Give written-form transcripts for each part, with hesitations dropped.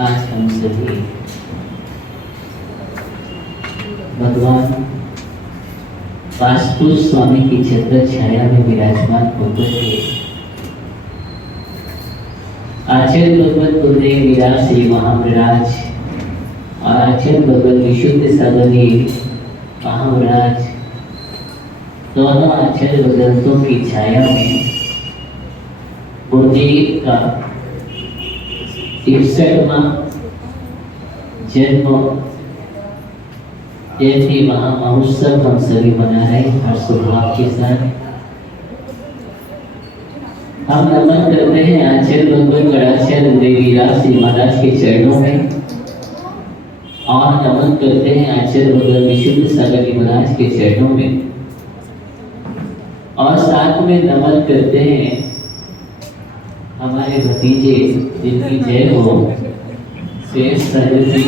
आज हम सभी भगवान वास्तु स्वामी की छत्र छाया में विराजमान होकर के आचार्य भगवत गुरुदेव विराज श्री महाविराज और आचार्य भगवत विशुद्ध सागरी महाविराज दोनों आचार्य ग्रंथों की छाया में गुरुदेव का 63वां जन्म जयंती महामहोत्सव हम सभी मना रहे हैं हर्षोल्लास के साथ। हम नमन करते हैं आचार्य भगवत गणाचार्य देवीराज श्री महाराज के चरणों में और नमन करते हैं आचार्य भगवत विशुद्ध सागर महाराज के चरणों में और साथ में नमन करते हैं हमारे भतीजे जिनकी जय हो शेष सागर जी।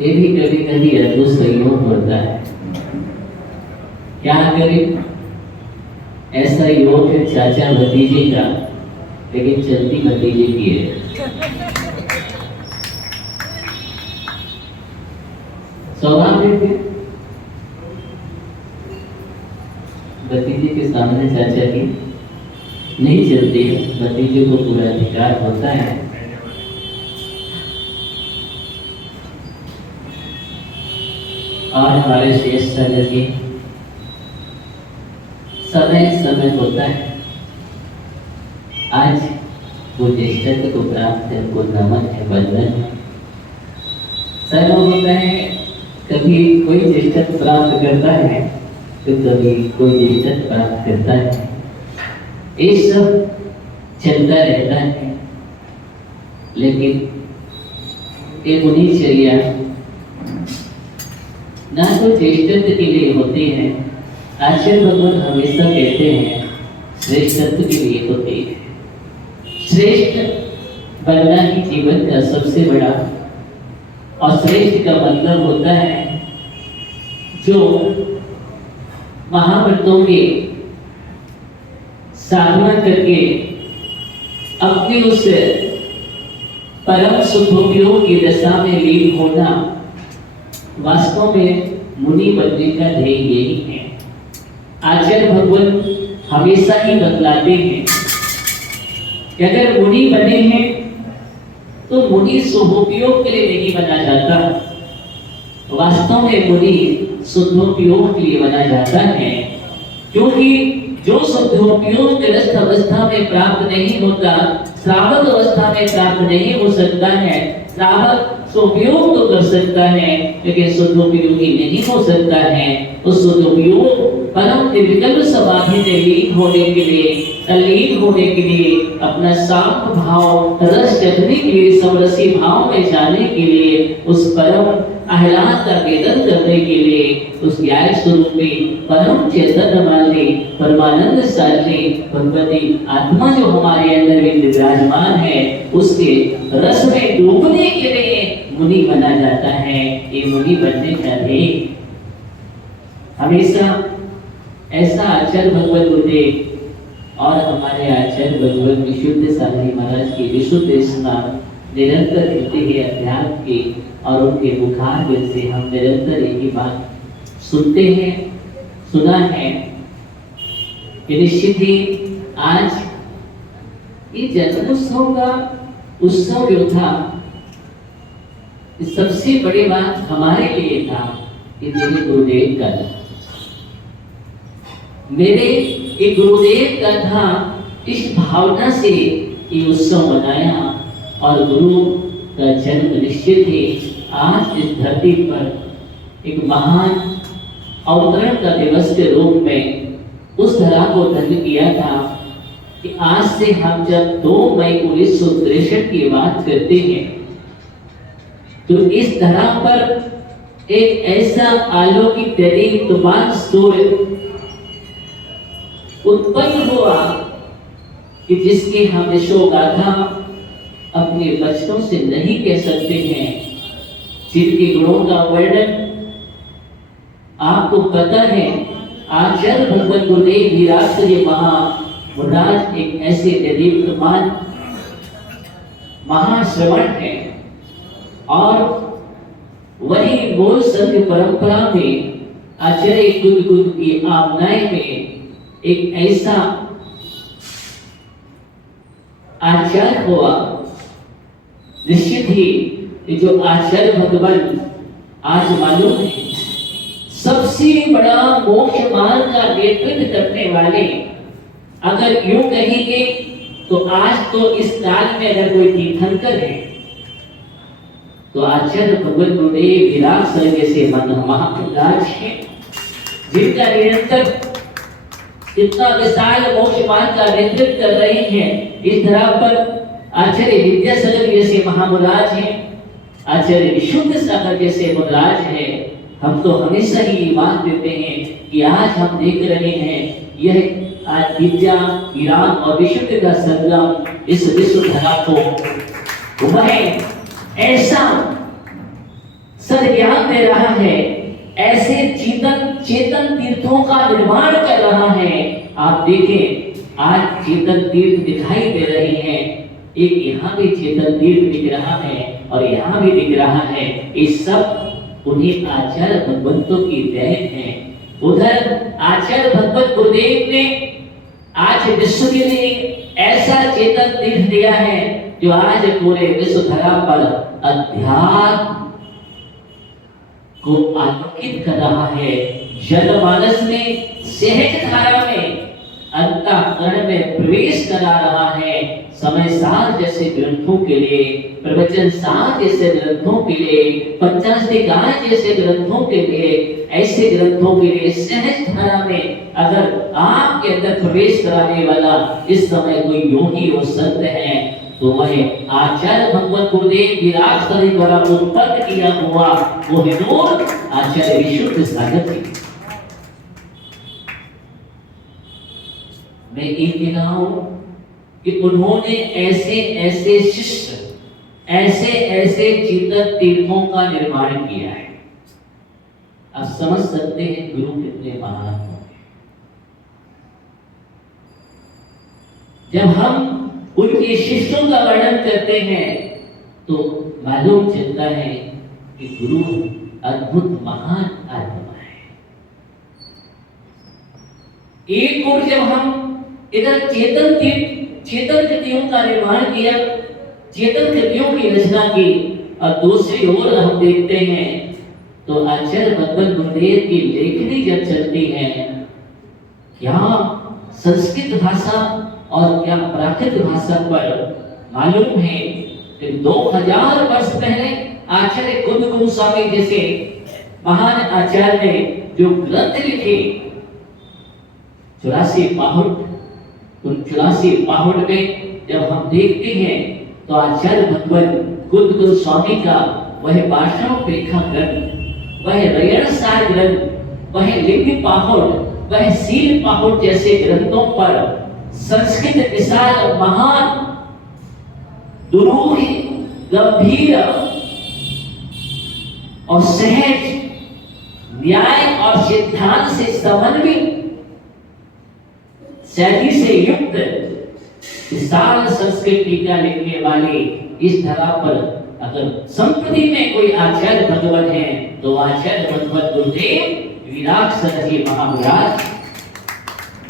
ये भी कभी कभी अद्भुत संयोग होता है, क्या करें ऐसा योग है चाचा भतीजे का, लेकिन चलती भतीजे की है। स्वाभाविक है भतीजे के सामने चाचा की नहीं चलती है, भतीजे को पूरा अधिकार होता है। और हमारे शेष सागर की समय समय होता है। आज वो ज्येष्ठत्व को प्राप्त है, वो नमन है, वंदन है। समय होता है कभी कोई ज्येष्ठत्व प्राप्त करता है तो कभी कोई ज्येष्ठत्व प्राप्त करता है। ये सब चलता रहता है, लेकिन एक उन्हीं चर्या ना तो ज्येष्ठत्व के लिए होते हैं। आचार्य भगवान हमेशा कहते हैं श्रेष्ठत्व के लिए होते हैं। श्रेष्ठ बनना ही जीवन का सबसे बड़ा और श्रेष्ठ का मतलब होता है जो महाव्रतों के साधना करके अपने उस परम सुखोपयोग की दशा में लीन होना, वास्तव में मुनि बनने का ध्येय यही है। आचार्य भगवान हमेशा ही बतलाते हैं कि अगर मुनि बने हैं तो मुनि शुभोपयोग के लिए नहीं बना जाता, वास्तव में मुनि शुद्धोपयोग के लिए बना जाता है। क्योंकि जो शुद्धोपयोग ग्रस्त अवस्था में प्राप्त नहीं होता, श्रावक अवस्था में प्राप्त नहीं हो सकता है। श्रावक उपयोग तो कर सकता है लेकिन शुद्धोपयोगी नहीं हो सकता है। उस शुद्धोपयोग परम निर्विकल्प समाधि में लीन होने के लिए, तल्लीन होने के लिए, अपना शांत भाव रस चखने के लिए, समरसी भाव में जाने के लिए, उस परम आह्लाद का वेदन करने के लिए, उस न्याय स्वरूप में परम चैतन्य वाले परमानंद साधने भगवती आत्मा जो हमारे अंदर में विराजमान है, उसके रस में डूबने के लिए मुनि बना जाता है। ये मुनि बनने का ध्येय हमेशा ऐसा आचार्य भगवत गुरुदेव और हमारे आचार्य भगवत विशुद्ध सागरी महाराज की विशुद्ध स्नान निरंतर रहते हैं अध्यात्म के, और उनके मुखार से हम निरंतर एक ही बात सुनते हैं, सुना है कि निश्चित ही आज ये जन्मोत्सव का उत्सव जो था, सबसे बड़ी बात हमारे लिए था कि मेरे गुरुदेव का था, मेरे एक गुरुदेव का था। इस भावना से ये उत्सव मनाया और गुरु का जन्म निश्चित ही आज इस धरती पर एक महान अवतरण का दिवस के रूप में उस धरा को धन्य किया था कि आज से हम जब 2 मई 1963 की बात करते हैं तो इस धरा पर एक ऐसा अलौकिक तरीक़ सूर्य उत्पन्न हुआ कि जिसकी हम यशोगाथा अपने बचनों से नहीं कह सकते हैं, जिनके गुणों का वर्णन आपको पता है। आचार्य भगवत गुरुदेव विराज ये महा मुराद एक ऐसे दीप्तमान महाश्रवण है और वही मूल संघ परंपरा में आचार्य कुल की आमनाएं में एक ऐसा आचार हुआ। निश्चित ही जो आचार्य भगवान आज मालूम है सबसे बड़ा मोक्ष मार्ग का नेतृत्व करने वाले, अगर यूं कहेंगे तो आज तो इस काल में अगर कोई तीर्थंकर है तो आचार्य भगवत गुरुदेव विराट सर जैसे महापुरुष हैं, जिनका निरंतर इतना विशाल मोक्ष मार्ग का नेतृत्व कर रहे हैं। इस धरा पर आचार्य विद्यासागर जैसे महामुराज हैं, आचार्य विशुद्ध सागर जैसे मुराज हैं। हम तो हमेशा ही ये बात देते हैं कि आज हम देख रहे हैं यह आज विद्या विराम और विशुद्ध का संगम इस विश्व धरा को वह ऐसा सद्ज्ञान दे रहा है, ऐसे चेतन तीर्थों का निर्माण कर रहा है। आप देखें आज चेतन तीर्थ दिखाई दे रहे हैं, एक यहाँ भी चेतन तीर्थ दिख रहा है और यहाँ भी दिख रहा है। ये सब उन्हीं आचार्य भगवंतों की देन है। उधर आचार्य भगवत गुरुदेव ने आज विश्व के लिए ऐसा चेतन तीर्थ दिया है जो आज पूरे विश्व धरा पर अध्यात्म को आलोकित कर रहा है। जनमानस में सहज धारा में अंतःकरण में प्रवेश करा रहा है। समय सार जैसे ग्रंथों के लिए, प्रवचन सार जैसे ग्रंथों के लिए, पंचाष्टिकाय जैसे ग्रंथों के लिए, ऐसे ग्रंथों के लिए सहज धारा में अगर आपके अंदर प्रवेश कराने वाला इस समय कोई योगी और संत है तो वह आचार्य भगवत गुरुदेव विराट सर द्वारा उत्पन्न किया हुआ वो हिंदूर आचार्य विशुद्ध सागर जी। मैं ये कह रहा हूं कि उन्होंने ऐसे ऐसे शिष्य, ऐसे ऐसे चेतन तीर्थों का निर्माण किया है। आप समझ सकते हैं गुरु कितने महान होंगे। जब हम उनके शिष्यों का वर्णन करते हैं तो मालूम चलता है कि गुरु अद्भुत महान आत्मा है। एक और जब हम इधर चेतन कृतियों का निर्माण किया, चेतन कृतियों की रचना की, और दूसरी ओर हम देखते हैं तो आचार्य भगवत गुरुदेव की लेखनी जब चलती है, क्या संस्कृत भाषा और क्या प्राकृत भाषा पर मालूम है कि 2000 वर्ष पहले आचार्य कुंद गोस्वामी जैसे महान आचार्य ने जो ग्रंथ लिखे 84 पाहुट, उन 84 पाहुट में जब हम देखते हैं तो आचार्य भगवत कुंद गोस्वामी का वह भाषणोपेक्षा ग्रंथ, वह रयण सार ग्रंथ, वह लिंग पाहुट, वह सील पाहुट जैसे ग्रंथों पर संस्कृत विशाल महान दुरूही गंभीर और सहज न्याय और सिद्धांत से समन्वित शैली से युक्त विशाल संस्कृत टीका लिखने वाले इस धरा पर अगर संप्रति में कोई आचार्य भगवत है तो आचार्य भगवत गुरुदेव विराट सर जी महाराज,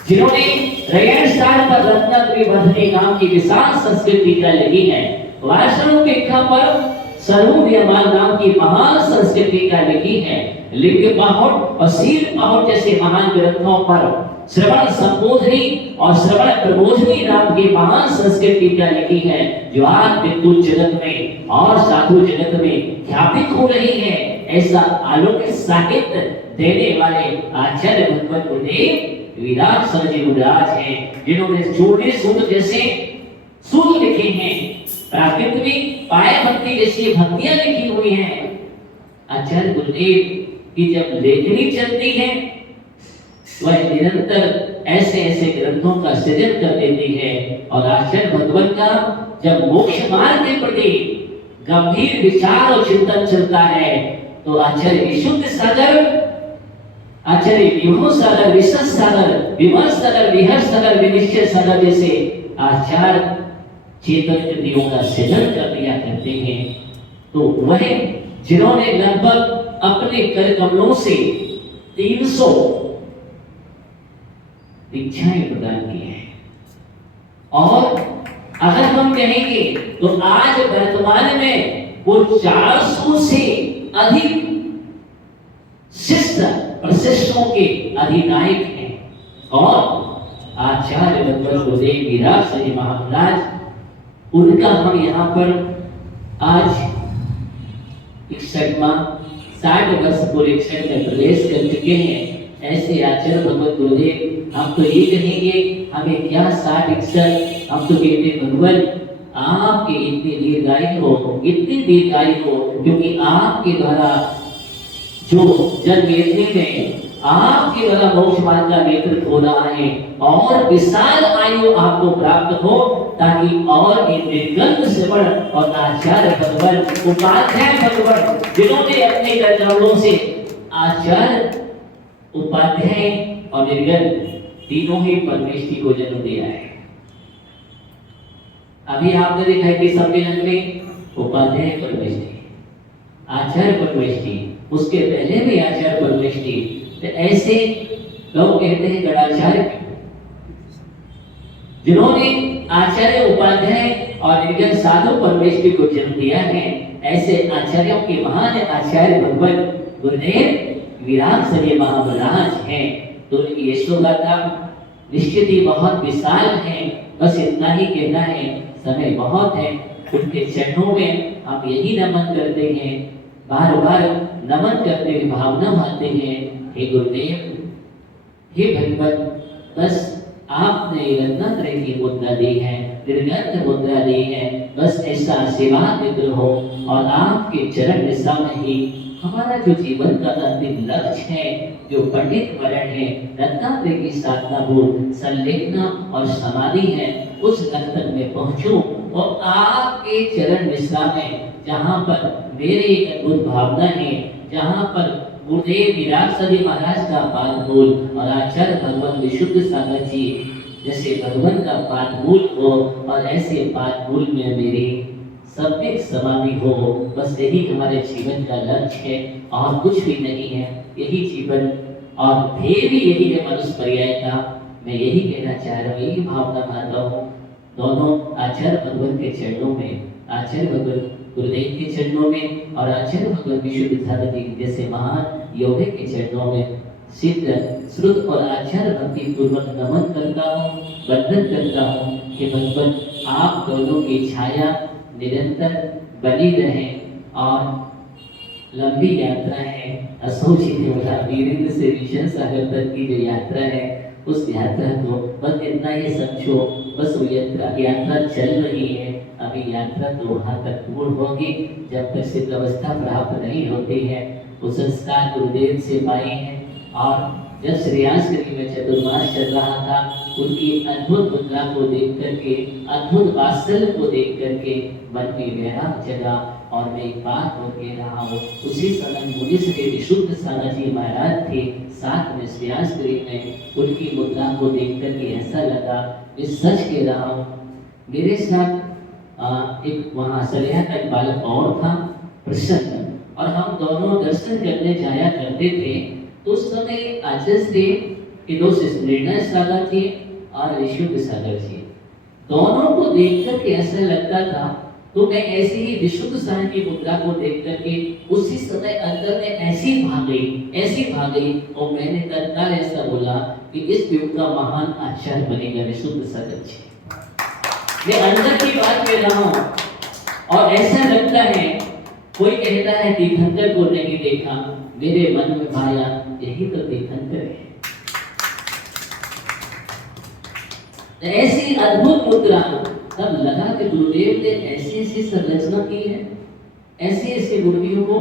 जिन्होंने रयण सार पर रत्नाद्रि बंधनी नाम की विशाल संस्कृत टीका लिखी है। वार्षणोपेक्षा पर सर्वोदयमान नाम की महान संस्कृत टीका लिखी है। लिंग पाहुट और सील पाहुट जैसे महान ग्रंथों पर श्रवण संबोधनी और श्रवण प्रबोधनी नाम की महान संस्कृत टीका लिखी है, जो आज विद्युत जगत में और साधु जगत में ख्यापित हो रही है। ऐसा अलौकिक साहित्य देने वाले आचार्य भगवत गुरुदेव विराट सर जी महाराज हैं, जिन्होंने जोड़े सूत्र जैसे सूत्र लिखे हैं, प्राकृत में पाय भक्ति जैसी भक्तियां लिखी हुई हैं। आचार्य गुरुदेव की जब लेखनी चलती है वह निरंतर ऐसे ऐसे ग्रंथों का सृजन कर देती है। और आचार्य भगवत का जब मोक्ष मार्ग के प्रति गंभीर विचार और चिंतन चलता है तो आचार्य विशुद्ध सागर आचार्य विभू सागर, विशद सागर, विमर्श सागर, विहर्ष सागर, विनिश्चय सागर जैसे आचार चेतन कृतियों का सृजन कर दिया करते हैं। तो वह जिन्होंने लगभग अपने कर कमलों से 300 दीक्षाएं प्रदान की हैं। और अगर हम कहेंगे तो आज वर्तमान में वो 400 से अधिक शिष्य प्रशिष्यों के अधिनायक हैं। और आचार्य भगवत गुरुदेव विराट जी महाराज, उनका हम यहाँ पर आज 61वां 60 वर्ष पूरे 61 में प्रवेश कर चुके हैं। ऐसे आचार्य भगवत गुरुदेव, हम तो ये कहेंगे हमें क्या 60-61, हम तो कहते भगवान आपके इतनी दीर्घायु हो, इतनी दीर्घायु हो, क्योंकि आपके द्वारा जो जन्म वेदनी में आपके द्वारा मोक्ष मार्ग का नेतृत्व हो रहा है, और विशाल आयु आपको प्राप्त हो, ताकि और इन निर्गंध श्रवण और आचार्य भगवान उपाध्याय भगवान, जिन्होंने अपने कर्तव्यों से आचार्य उपाध्याय और निर्गंध तीनों ही परमेष्टि को जन्म दिया है। अभी आपने देखा है कि सम्मेलन में उपाध्याय परमेष्टि, आचार्य परमेष्टि, उसके पहले भी आचार्य परमेष्टि। तो ऐसे लोग कहते हैं गणाचार्य, जिन्होंने आचार्य उपाध्याय और निर्गंध साधु परमेष्टि को जन्म दिया है। ऐसे आचार्यों के महान आचार्य भगवान गुरुदेव विराट जी महाराज हैं। तो उनकी यशोगाथा निश्चित ही बहुत विशाल है। बस इतना ही कहना है, समय बहुत है। उनके चरणों में हम यही नमन करते हैं, बार बार नमन करते हुए भावना भाते हैं, हे गुरुदेव, हे भगवान, बस आपने रत्नात्रय की मुद्रा दी है, निर्गंध मुद्रा दी है, बस ऐसा आशीर्वाद मित्र हो। और आपके चरण दिशा में ही हमारा जो जीवन का अंतिम लक्ष्य है, जो पंडित वरण है, रत्नात्रय की साधना भूल संलेखना और समाधि है, उस लक्ष्य तक में पहुंचूं। और आपके चरण दिशा में जहाँ पर मेरी एक अद्भुत भावना है, जहाँ पर गुरुदेव विराट जी महाराज का पाद मूल और आचार्य भगवान विशुद्ध सागर जी जैसे भगवान का पाद मूल हो, और ऐसे पाद मूल में मेरी सम्यक समाधि हो। बस यही हमारे जीवन का लक्ष्य है, और कुछ भी नहीं है। यही जीवन और ध्येय भी यही है मनुष्य पर्याय का। मैं यही कहना चाह रहा हूँ, यही भावना मानता हूँ। दोनों आचार्य भगवान के चरणों में, आचार्य भगवान गुरुदेव के चरणों में और आचार्य भगवान विशुद्ध सागर जी जैसे महान योगी के चरणों में सिद्ध श्रुत और आचार्य भक्ति पूर्वक नमन करता हूँ, वंदन करता हूँ कि भगवान आप दोनों की छाया निरंतर बनी रहे। और लंबी यात्रा है, असोचित वीरेंद्र से विशन सागर तक की जो यात्रा है, उस यात्रा को बस इतना ही समझो, बस वो यात्रा चल रही है। अभी यात्रा तो वहाँ तक पूर्ण होगी, जब तक सिद्ध अवस्था प्राप्त नहीं होती है। वो संस्कार गुरुदेव से पाए हैं। और जब श्रेयांश में चतुर्मास चल रहा था, उनकी अद्भुत मुद्रा को देख करके, अद्भुत वात्सल्य को देख करके मन में वैराग जगा। और मैं एक बात हो कह रहा हूँ, उसी समय मुनि श्री विशुद्ध सागर जी महाराज थे, साथ में श्रेयांश में उनकी मुद्रा को देख करके ऐसा लगा, मैं सच कह रहा हूँ। मेरे साथ एक वहाँ सलिया का एक बालक और था, प्रसन्न, और हम दोनों दर्शन करने जाया करते थे। तो उस समय आचार्य थे कि दो निर्णय सागर जी और विशुद्ध सागर जी, दोनों को देख करके ऐसा लगता था। तो मैं ऐसे ही विशुद्ध सागर की मुद्रा को देख करके उसी समय अंदर में ऐसी भाग गई, और मैंने तत्काल ऐसा बोला कि इस युग का महान आचार्य बनेगा विशुद्ध सागर जी। मैं अंदर की बात कह रहा हूँ। और ऐसा लगता है, कोई कहता है तीर्थंकर को नहीं देखा, मेरे मन में भाया यही तो तीर्थंकर है। ऐसी अद्भुत मुद्रा, तब लगा कि गुरुदेव ने ऐसी ऐसी संरचना की है, ऐसे ऐसे मूर्तियों को।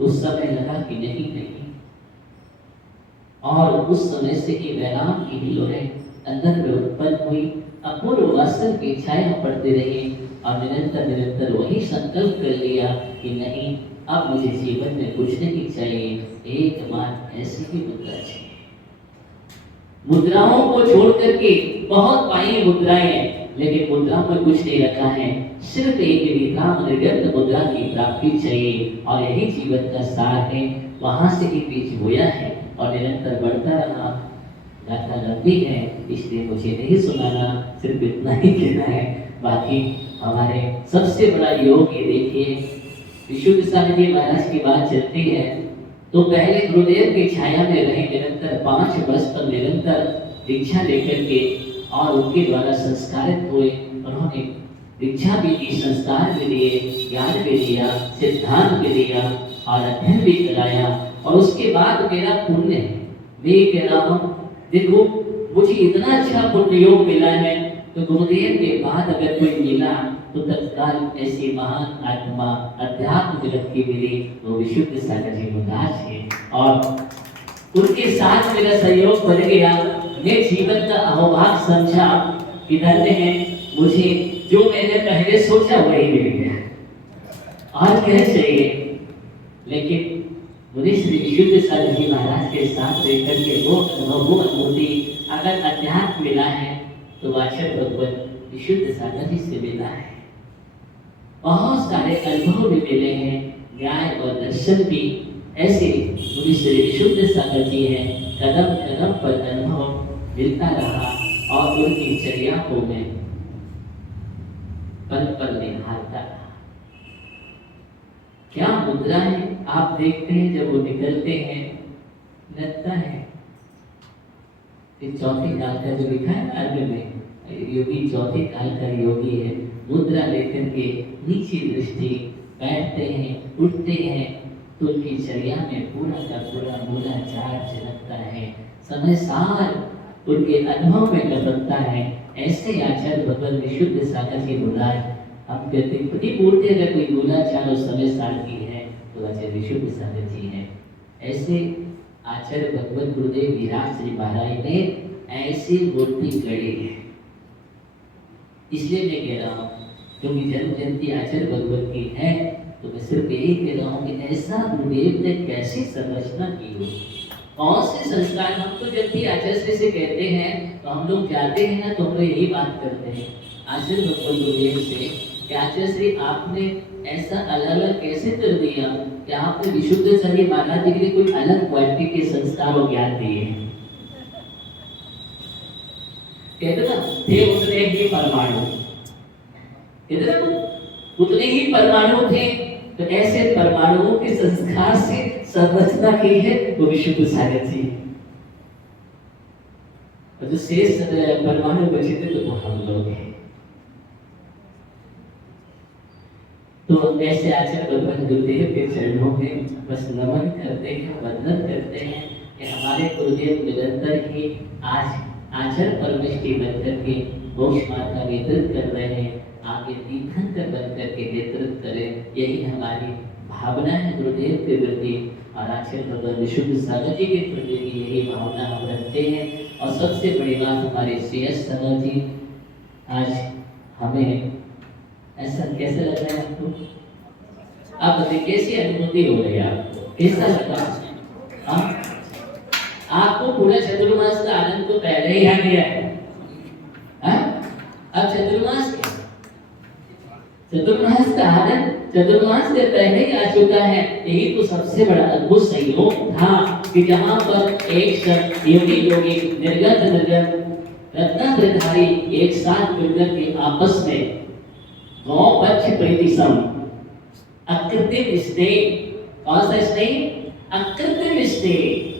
उस समय लगा कि नहीं। और उस समय से ही वैराग की हिलोरें अंदर में उत्पन्न हुई, अपूर्व वात्सल्य की छाया पड़ती रही। और निरंतर निरंतर वही संकल्प कर लिया कि नहीं, अब मुझे जीवन में कुछ नहीं चाहिए, एकमात्र ऐसी ही मुद्रा चाहिए। मुद्राओं को छोड़ करके बहुत पाई मुद्राएं हैं, लेकिन मुद्राओं में कुछ नहीं रखा है, सिर्फ एक विराम निर्गत मुद्रा की प्राप्ति चाहिए, और यही जीवन का सार है। वहां से ही बीज बोया है और निरंतर बढ़ता रहा। गाथा लंबी है, इसलिए मुझे नहीं सुनाना, सिर्फ इतना ही कहना है। बाकी हमारे सबसे बड़ा योग ये देखिए, विशुद्ध स्वामी जी महाराज की बात चलती है तो पहले गुरुदेव की छाया में रहे, निरंतर 5 वर्ष तक निरंतर दीक्षा लेकर के और उनके द्वारा संस्कारित हुए। उन्होंने दीक्षा भी की, संस्कार भी लिए, ज्ञान भी दिया, सिद्धांत भी दिया और अध्ययन भी कराया। और उसके बाद मेरा पुण्य है, मैं कह रहा हूँ देखो मुझे इतना अच्छा पुण्य योग मिला है, तो गुरुदेव के बाद अगर कोई मिला तो तत्काल ऐसी महान आत्मा अध्यात्म जगत की मिली, वो विशुद्ध सागर जी महाराज है। और उनके साथ मेरा सहयोग बढ़ गया। मैं जीवन का अहोभाग समझा कि धन्य है, मुझे जो मैंने पहले सोचा वही मिल गया और क्या चाहिए। लेकिन मुझे श्री विशुद्ध सागर जी महाराज के साथ रहकर के वो अनुभव, वो अनुभूति अगर अध्यात्म मिला है तो आचार्य भगवत विशुद्ध सागर जी से मिला है। बहुत सारे अनुभव भी मिले हैं, न्याय और दर्शन भी ऐसे मुझे श्री विशुद्ध सागर जी हैं। कदम कदम पर अनुभव मिलता रहा और उनकी चर्या को मैं पल पल निहारता रहा। क्या मुद्रा है, आप देखते हैं जब वो निकलते हैं लगता है कि चौथे काल का जो लिखा है अर्घ में, योगी चौथे काल का योगी है। मुद्रा लेकर के नीचे दृष्टि, बैठते हैं, उठते हैं तो उनकी चर्या में पूरा का पूरा मूलाचार झलकता है, समय सार उनके अनुभव में टपकता है। ऐसे आचार्य भगवान विशुद्ध सागर जी महाराज, हम कहते हैं प्रति मूर्ति अगर कोई मूलाचार और समय सार की है तो आचार्य विशुद्ध सागर जी है। ऐसे आचार्य भगवत गुरुदेव विराज जी महाराज ने ऐसी मूर्ति गढ़ी है। इसलिए मैं कह रहा हूँ क्योंकि जन्म जयंती आचार्य भगवत की है, तो मैं सिर्फ यही कह रहा हूँ कि ऐसा गुरुदेव ने कैसी संरचना की हो, कौन से संस्कार। हम तो जब भी आचार्य से कहते हैं तो हम लोग जाते हैं ना, तो हम लोग यही बात करते हैं आचार्य भगवत गुरुदेव से कि आचार्य श्री आपने ऐसा अलग अलग कैसे कर दिया कि आपने विशुद्ध शरीर महाराज जी के लिए कोई अलग क्वालिटी के संस्कार और ज्ञान दिए। कहते ना थे उतने ही परमाणु, कहते ना उतने ही परमाणु थे, तो ऐसे परमाणुओं के संस्कार से संरचना की है वो विशुद्ध सागर जी। और जो शेष परमाणु बचे थे तो वो हम लोग हैं। तो ऐसे आचार्य भगवान गुरुदेव के चरणों में बस नमन करते हैं, वंदन करते हैं कि हमारे गुरुदेव निरंतर ही आज आचार्य परमेष्टि बनकर के मोक्ष मार्ग का नेतृत्व कर रहे हैं, आगे तीर्थंकर बनकर के नेतृत्व करें, यही हमारी भावना है गुरुदेव के प्रति। और आचार्य भगवान विशुद्ध सागर जी के प्रति भी यही भावना हम रखते हैं। और सबसे बड़ी बात हमारे श्रेयस सागर जी, आज हमें ऐसा कैसा लग रहा है आपको? आप बताइए कैसी अनुभूति हो रही है आपको, कैसा लगा? आपको पूरा चतुर्मास का आनंद तो पहले ही आ गया है। अब चतुर्मास का आनंद चतुर्मास से पहले ही आ चुका है। यही तो सबसे बड़ा अद्भुत संयोग था कि जहाँ पर एक साथ योगी निर्गत रत्नाधारी एक साथ मिलकर के आपस में गौ पक्ष प्रीतिसम अकृत्रिम स्नेह, कौन सा स्नेह? अकृत्रिम स्नेह।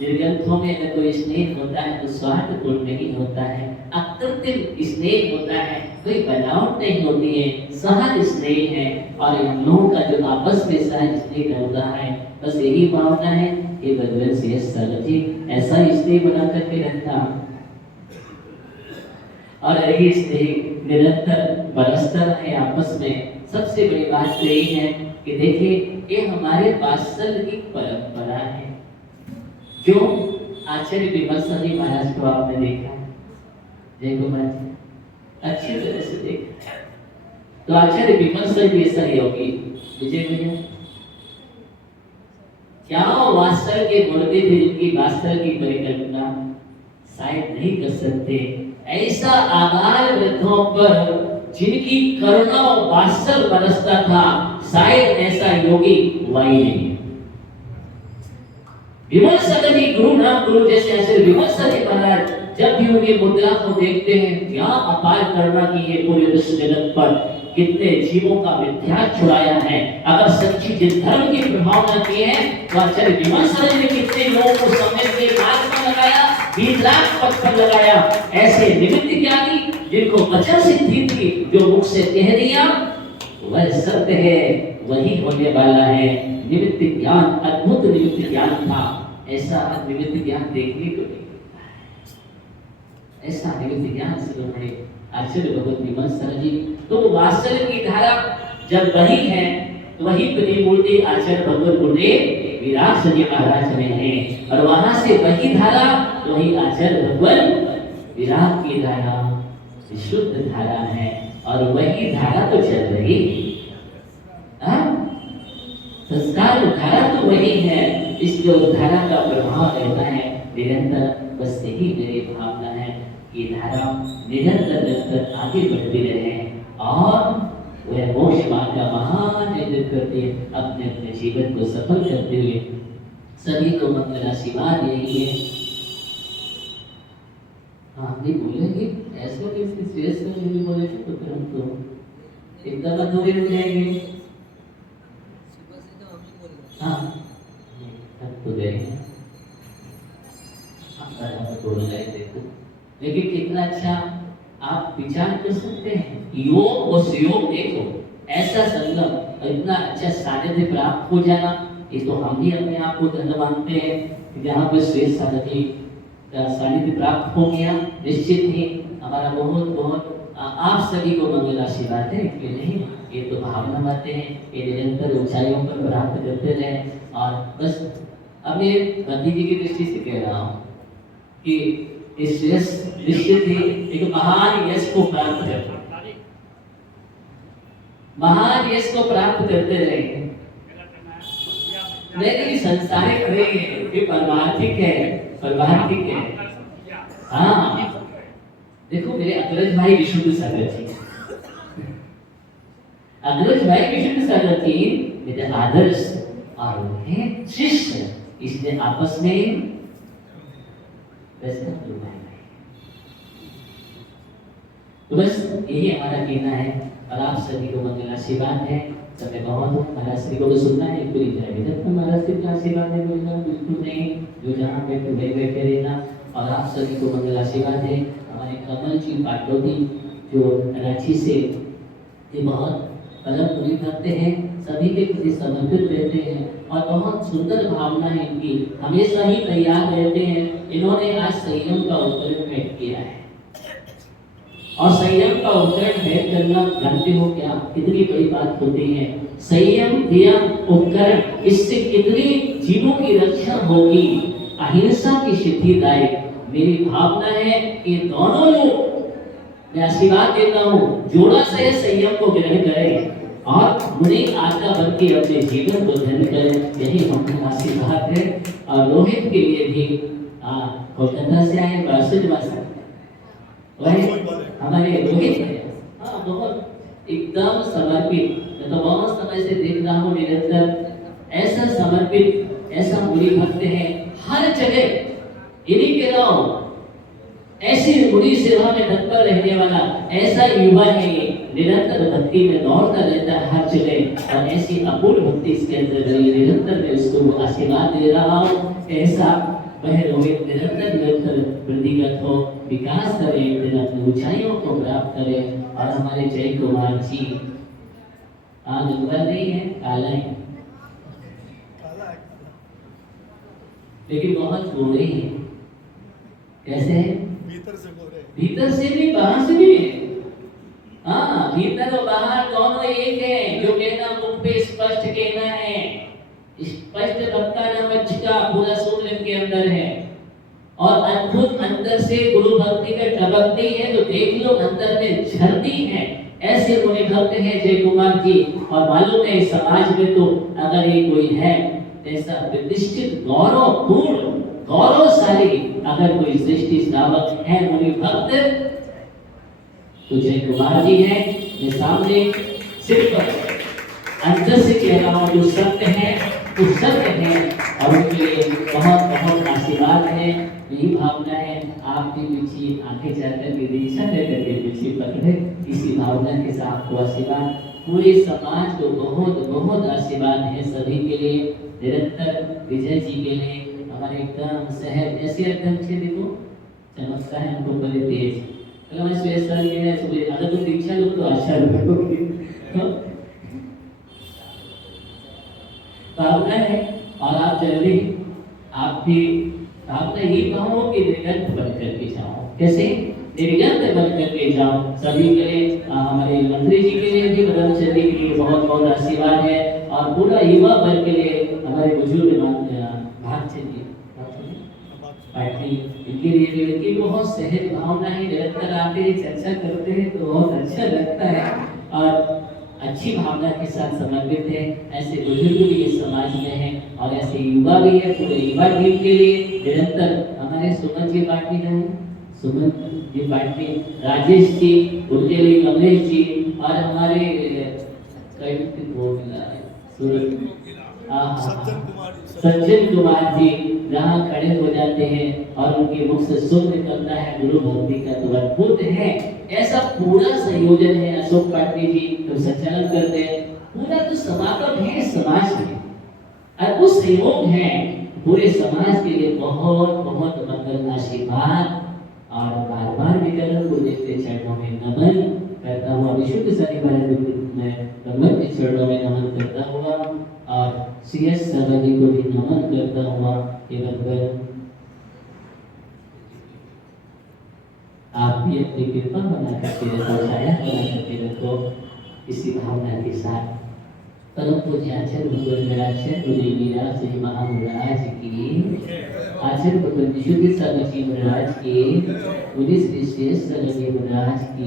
निर्ग्रंथों में अगर कोई स्नेह होता है तो स्वार्थपूर्ण नहीं होता है, अकृत्रिम स्नेह होता है, कोई बनावट नहीं होती है, सहज स्नेह है। और इन लोगों का जो आपस में सहज स्नेह होता है, बस यही भावना है कि भगवान श्री सागर जी ऐसा स्नेह बना करके रखना और यही स्नेह निरंतर बरसता रहे आपस में। सबसे बड़ी बात तो यही है कि देखिए ये हमारे वात्सल्य की परंपरा है। जो आचार्य विमर्शन जी महाराज को आपने देखा, जय कुमार जी अच्छी तरह से देखा, तो आचार्य विमल सर भी ऐसा ही होगी। विजय भैया क्या वात्सल के मूर्ति थे जिनकी वात्सल की परिकल्पना शायद नहीं कर सकते। ऐसा आबाल वृद्धों पर जिनकी करुणा और वात्सल बरसता था, शायद ऐसा योगी हुआ ही नहीं। विमल सर जी गुरु नाम गुरु जैसे ऐसे विमल सर जी महाराज जब भी उनकी मुद्रा को देखते हैं, क्या अपार करुणा की है पूरे विश्व जगत पर, कितने जीवों का विद्यार्थ छुड़ाया है। अगर सच्ची जिस धर्म की प्रभावना की है तो आचार्य विमल सर जी ने कितने लोगों को समय के मार्ग पर लगाया, 20 लाख पद पर लगाया। ऐसे निमित्त ज्ञानी जिनको वचन सिद्धि थी, जो मुख से कह दिया वह सत्य है, वही होने वाला है। निमित्त ज्ञान अद्भुत निमित्त ज्ञान था, ऐसा निमित्त ज्ञान देखने को नहीं मिलता है। ऐसा निमित्त ज्ञान से बड़े आचार्य भगवत विमल सर जी। तो वात्सल्य की धारा जब वही है तो वही प्रतिमूर्ति आचार्य भगवत गुरुदेव विराट जी महाराज में है, और वहां से वही धारा वही आचार्य भगवत विराट की धारा शुद्ध धारा है, और वही धारा तो चल रही है। संस्कार धारा तो वही है, इसलिए उस धारा का प्रभाव रहता है निरंतर। बस यही मेरी भावना है कि धारा निरंतर आगे बढ़ती रहे और वह मोक्ष मार्ग का महान नेतृत्व करते अपने अपने जीवन को सफल करते हुए सभी को मंगल आशीर्वाद यही है। हाँ नहीं बोलेंगे ऐसा किसी श्रेष्ठ नहीं बोले तो तुरंत एकदम अधूरे हो जाएंगे। हाँ तो देखें देखो, लेकिन कितना अच्छा आप विचार कर सकते हैं। योग और सुयोग देखो, ऐसा संगम इतना अच्छा सानिध्य प्राप्त हो जाना, ये तो हम भी अपने आप को धन्य मानते हैं। जहाँ पे श्रेष्ठ सानिध्य सानिध्य प्राप्त हो गया, निश्चित ही हमारा बहुत बहुत आप सभी को मंगल आशीर्वाद है कि नहीं। ये तो भावना बातें हैं, ये निरंतर ऊंचाइयों पर प्राप्त करते रहे। और बस अब ये गांधी जी की दृष्टि से कह रहा हूँ कि इस यश निश्चित ही एक महान यश को प्राप्त करते, महान यश को प्राप्त करते रहेंगे। लेकिन संसारिक नहीं है, ये परमार्थिक है, परमार्थिक है। हाँ देखो मेरे अग्रज भाई विष्णु सागर जी, अग्रज भाई विष्णु सागर जी मेरे आदर्श और उनके शिष्य, इसलिए आपस में तो बस यही हमारा कहना है। और आप सभी को मंगल आशीर्वाद है, समय बहुत महाराज श्री को सुनना है, पूरी जाएगी जब तक महाराज श्री का आशीर्वाद है मिलना बिल्कुल नहीं, जो जहाँ बैठे वही बैठे रहना। और आप सभी को मंगल आशीर्वाद है। हमारे कमल जी पाटोदी जो रांची से ये बहुत परम पूरी करते हैं, सभी के प्रति समर्पित रहते हैं और बहुत सुंदर भावना है इनकी, हमेशा ही तैयार रहते हैं। इन्होंने आज संयम का उपकरण भेंट किया है, और संयम का उपकरण भेंट करना जानते हो क्या कितनी बड़ी बात होती है। संयम दिया उपकरण, इससे कितनी जीवों की रक्षा होगी, अहिंसा की सिद्धिदायक। मेरी भावना है कि दोनों लोग, मैं आशीर्वाद देता हूँ, जोड़ा से संयम को ग्रहण करें और मुनि आज्ञा बन के अपने जीवन को धन्य करें, यही हमारा आशीर्वाद है। और रोहित के लिए भी कोलकाता से आए वासुदेव वही हमारे रोहित है, हाँ बहुत एकदम समर्पित। मैं तो बहुत समय से देख रहा हूँ निरंतर ऐसा समर्पित, ऐसा मुनि भक्त है, हर जगह इन्हीं के नाम ऐसी मुनि सेवा में तत्पर रहने वाला ऐसा युवा है ये, निरंतर भक्ति में दौड़ता रहता है हर जगह, और ऐसी अपूर्ण भक्ति इसके अंदर निरंतर मैं इसको आशीर्वाद दे रहा हूँ। ऐसा वह रोहित निरंतर निरंतर वृद्धिगत हो, विकास करे, अपनी ऊंचाइयों को प्राप्त करे। और हमारे जय कुमार जी आज उम्र नहीं है, काला है लेकिन बहुत गोरे हैं। कैसे है? भीतर से भी बाहर से भी है। हाँ भीतर और बाहर दोनों एक है। जो कहना मुख पे स्पष्ट कहना है, स्पष्ट वक्ता न मच का पूरा सूर्य के अंदर है, और अद्भुत अंदर से गुरु भक्ति का टपकती है तो देख लो अंदर में झरती है। ऐसे मुनि भक्त हैं जय कुमार जी। और मालूम है समाज में तो अगर ये कोई है ऐसा प्रतिष्ठित गौरवपूर्ण गौरवशाली अगर कोई सृष्टि श्रावक है मुनि भक्त तो जय कुमार जी हैं। मैं सामने सिर्फ अंदर से कह रहा हूँ, जो सत्य है वो सत्य है और उनके लिए बहुत बहुत आशीर्वाद है। यही भावना है आपके पीछे आगे जाकर के दिशा देकर के पीछे पकड़े, इसी भावना के साथ आपको आशीर्वाद पूरे समाज को बहुत बहुत आशीर्वाद है सभी के लिए। निरंतर विजय जी के लिए हमारे एकदम शहर ऐसे एकदम से देखो चमकता है हमको बड़े तेज अगर तो दीक्षा लोग तो अच्छा भावना है। और आप जल्दी आपकी भावना ये कहो कि निर्गत बन करके जाओ। कैसे निर्गत बन करके जाओ। सभी के लिए हमारे मंत्री जी के लिए भी ब्रह्मचर्य के लिए बहुत बहुत आशीर्वाद है और पूरा युवा वर्ग के लिए हमारे बुजुर्ग भागचंद पार्टी इनके लिए भी इनकी बहुत सहज भावना है। निरंतर आते हैं चर्चा करते हैं तो बहुत अच्छा लगता है और अच्छी भावना के साथ समर्पित है। ऐसे बुजुर्ग भी इस समाज में हैं और ऐसे युवा भी है। पूरे युवा टीम के लिए निरंतर हमारे सुमन जी पार्टी है, सुमन जी पार्टी राजेश जी, उनके लिए कमलेश जी और हमारे सज्जन कुमार जी जहाँ खड़े हो जाते हैं और उनके मुख से सुर निकलता है गुरु भक्ति का तो अद्भुत है। ऐसा पूरा संयोजन है। अशोक पाटिल जी तो संचालन करते हैं। पूरा तो समागम है समाज में और उस सहयोग है पूरे समाज के लिए बहुत बहुत मंगल आशीर्वाद। और बार बार विकरण गुरुदेव के चरणों में नमन करता हुआ विशुद्ध शनिवार में भगवत के चरणों में नमन करता हुआ और CS सभा जी को भी नमन करता हुआ एवं आप भी अपनी कृपा बना करके रखो, छाया बना करके रखो। इसी भावना के साथ परम पूज्य आचार्य भगवान निराचार्य गुरुदेव जी महाराज की आचार्य भगवान विशुद्ध सागर जी महाराज की, श्री श्री महाराज की।